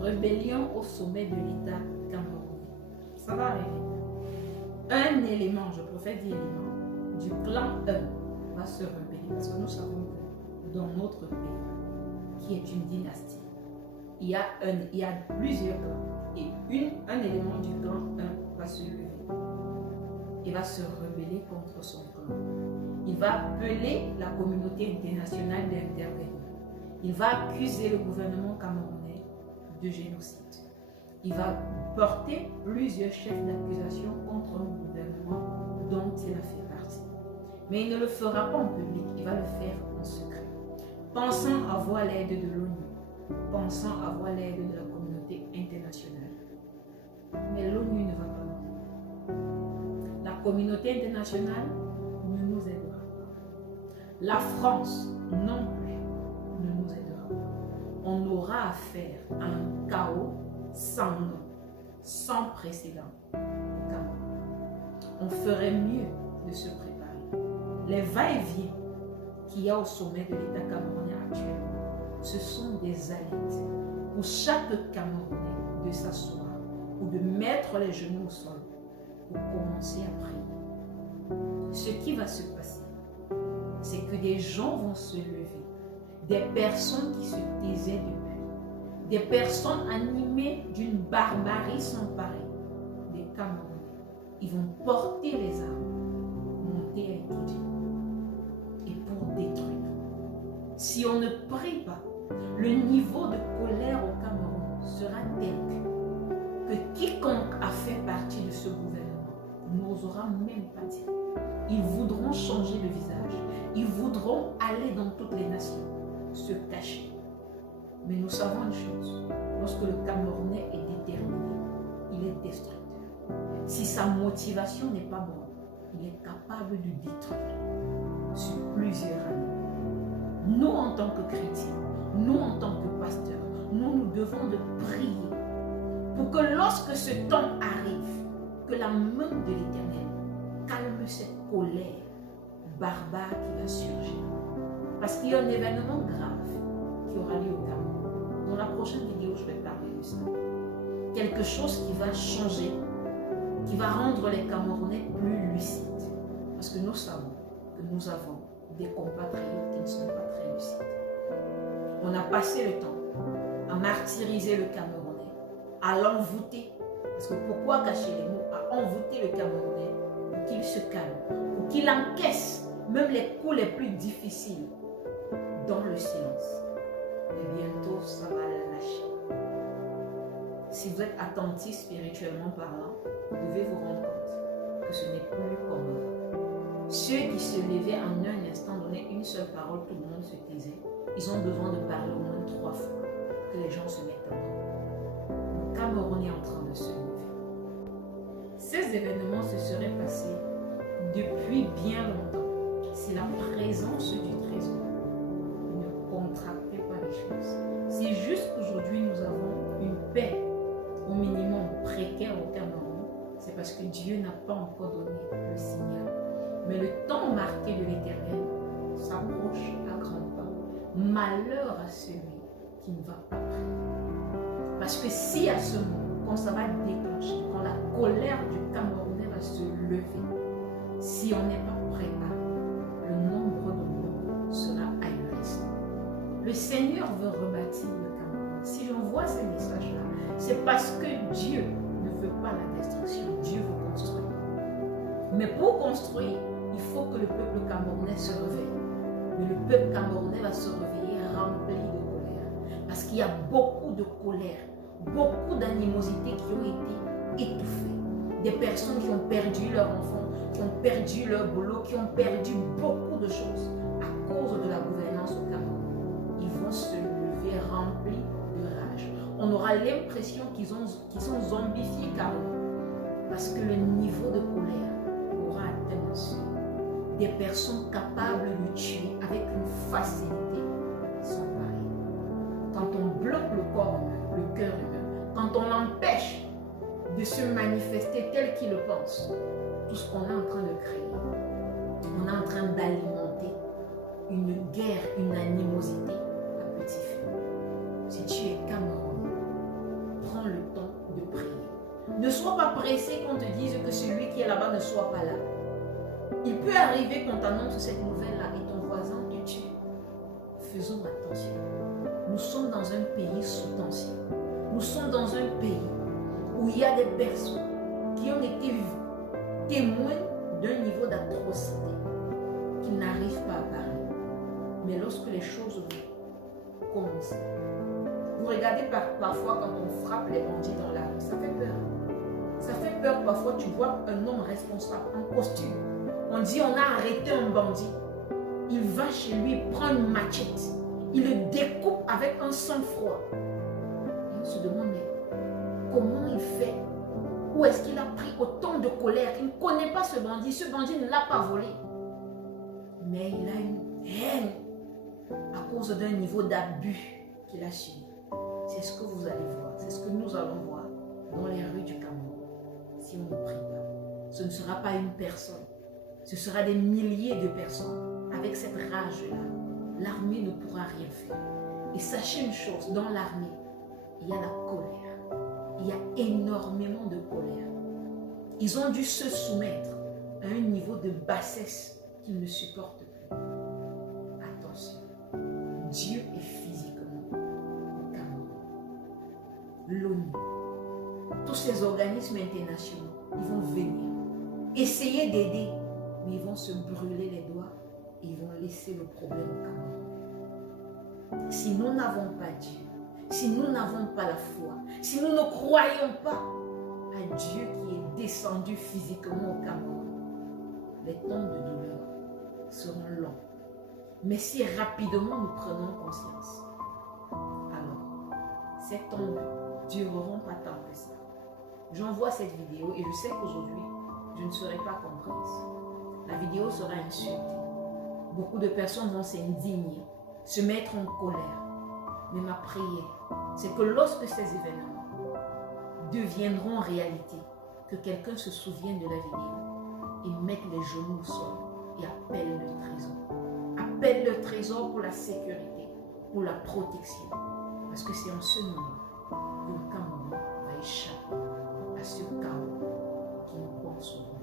Rébellion au sommet de l'État camerounais. Ça va arriver. Un élément, je préfère dire élément, du clan 1 va se rebeller parce que nous savons que dans notre pays, qui est une dynastie, il y a plusieurs clans et un élément du clan 1 va se lever et va se rebeller contre son clan. Il va appeler la communauté internationale d'intervenir. Il va accuser le gouvernement camerounais de génocide. Il va porter plusieurs chefs d'accusation contre le gouvernement dont il a fait partie. Mais il ne le fera pas en public, il va le faire en secret. Pensant avoir l'aide de l'ONU, pensant avoir l'aide de la communauté internationale. Mais l'ONU ne va pas nous aider. La communauté internationale ne nous aidera pas. La France non plus ne nous aidera pas. On aura affaire à un chaos sans nom, sans précédent au Cameroun. On ferait mieux de se préparer. Les va-et-vient qu'il y a au sommet de l'État camerounais actuellement, ce sont des alites pour chaque Camerounais de s'asseoir ou de mettre les genoux au sol pour commencer à prier. Ce qui va se passer, c'est que des gens vont se lever, des personnes qui se taisaient depuis, des personnes animées d'une barbarie sans pareil, des Camerounais. Ils vont porter les armes, monter à étudier et pour détruire. Si on ne prie pas, le niveau de colère au Cameroun sera tel que quiconque a fait partie de ce gouvernement n'osera même pas dire. Ils voudront changer le visage. Ils voudront aller dans toutes les nations, se cacher. Mais nous savons une chose, lorsque le Camerounais est déterminé, il est destructeur. Si sa motivation n'est pas bonne, il est capable de détruire sur plusieurs années. Nous, en tant que chrétiens, nous, en tant que pasteurs, nous devons de prier pour que lorsque ce temps arrive, que la main de l'Éternel calme cette colère barbare qui va surgir. Parce qu'il y a un événement grave qui aura lieu au Cameroun. Dans la prochaine vidéo, je vais parler de ça. Quelque chose qui va changer, qui va rendre les Camerounais plus lucides. Parce que nous savons que nous avons des compatriotes qui ne sont pas très lucides. On a passé le temps à martyriser le Camerounais, à l'envoûter. Parce que pourquoi cacher les mots? À envoûter le Camerounais pour qu'il se calme, pour qu'il encaisse même les coups les plus difficiles dans le silence. Et bientôt, ça va lâcher. Si vous êtes attentif spirituellement parlant, vous devez vous rendre compte que ce n'est plus comme avant. Ceux qui se levaient en un instant, donnaient une seule parole, tout le monde se taisait. Ils ont besoin de parler au moins 3 fois que les gens se mettent à parler. Le Cameroun est en train de se lever. Ces événements se seraient passés depuis bien longtemps. C'est la présence du trésor. Ne contractez pas les choses. C'est juste qu'aujourd'hui nous avons une paix au minimum précaire au Cameroun. C'est parce que Dieu n'a pas encore donné le signal. Mais le temps marqué de l'Éternel s'approche à grands pas. Malheur à celui qui ne va pas prier. Parce que si à ce moment, quand ça va déclencher, quand la colère du Camerounais va se lever, si on n'est pas préparé, le nombre de morts sera ahurissant. Le Seigneur veut rebâtir le Cameroun. Si j'envoie ces messages-là, c'est parce que Dieu ne veut pas la destruction. Dieu veut construire. Mais pour construire, il faut que le peuple camerounais se réveille. Mais le peuple camerounais va se réveiller rempli de colère. Parce qu'il y a beaucoup de colère, beaucoup d'animosité qui ont été étouffées. Des personnes qui ont perdu leurs enfants, qui ont perdu leur boulot, qui ont perdu beaucoup de choses à cause de la gouvernance au Cameroun. Ils vont se lever remplis de rage. On aura l'impression qu'ils sont zombifiés carrément. Parce que le niveau de colère aura atteint un seuil. Des personnes capables de tuer avec une facilité sans pareil. Quand on bloque le corps humain, le cœur humain, quand on l'empêche de se manifester tel qu'il le pense, tout ce qu'on est en train de créer, on est en train d'alimenter une guerre, une animosité à petit feu. Si tu es Camerounais, Ne sois pas pressé qu'on te dise que celui qui est là-bas ne soit pas là. Il peut arriver qu'on t'annonce cette nouvelle-là et ton voisin te tue. Faisons attention. Nous sommes dans un pays sous tension. Nous sommes dans un pays où il y a des personnes qui ont été témoins d'un niveau d'atrocité qui n'arrivent pas à parler. Mais lorsque les choses vont commencer, vous regardez parfois quand on frappe les bandits dans la rue, ça fait peur. Ça fait peur parfois, tu vois un homme responsable en costume. On dit on a arrêté un bandit. Il va chez lui, il prend une machette. Il le découpe avec un sang-froid. Et on se demande mais comment il fait? Où est-ce qu'il a pris autant de colère? Il ne connaît pas ce bandit. Ce bandit ne l'a pas volé. Mais il a une haine à cause d'un niveau d'abus qu'il a subi. C'est ce que vous allez voir. C'est ce que nous allons voir dans les rues du Cameroun. Si on ne prie pas. Ce ne sera pas une personne. Ce sera des milliers de personnes. Avec cette rage-là, l'armée ne pourra rien faire. Et sachez une chose, dans l'armée, il y a la colère. Il y a énormément de colère. Ils ont dû se soumettre à un niveau de bassesse qu'ils ne supportent plus. Attention, Dieu est physiquement au Cameroun. L'ONU, tous ces organismes internationaux, ils vont venir essayer d'aider, mais ils vont se brûler les doigts et ils vont laisser le problème au Cameroun. Si nous n'avons pas Dieu, si nous n'avons pas la foi, si nous ne croyons pas à Dieu qui est descendu physiquement au Cameroun, les temps de douleur seront longs. Mais si rapidement nous prenons conscience, alors ces temps ne dureront pas tant que ça. J'envoie cette vidéo et je sais qu'aujourd'hui, je ne serai pas comprise. La vidéo sera insultée. Beaucoup de personnes vont s'indigner, se mettre en colère. Mais ma prière, c'est que lorsque ces événements deviendront réalité, que quelqu'un se souvienne de la vidéo et mette les genoux au sol et appelle le trésor. Appelle le trésor pour la sécurité, pour la protection. Parce que c'est en ce moment que le Cameroun va échapper à ce chaos qui nous pense au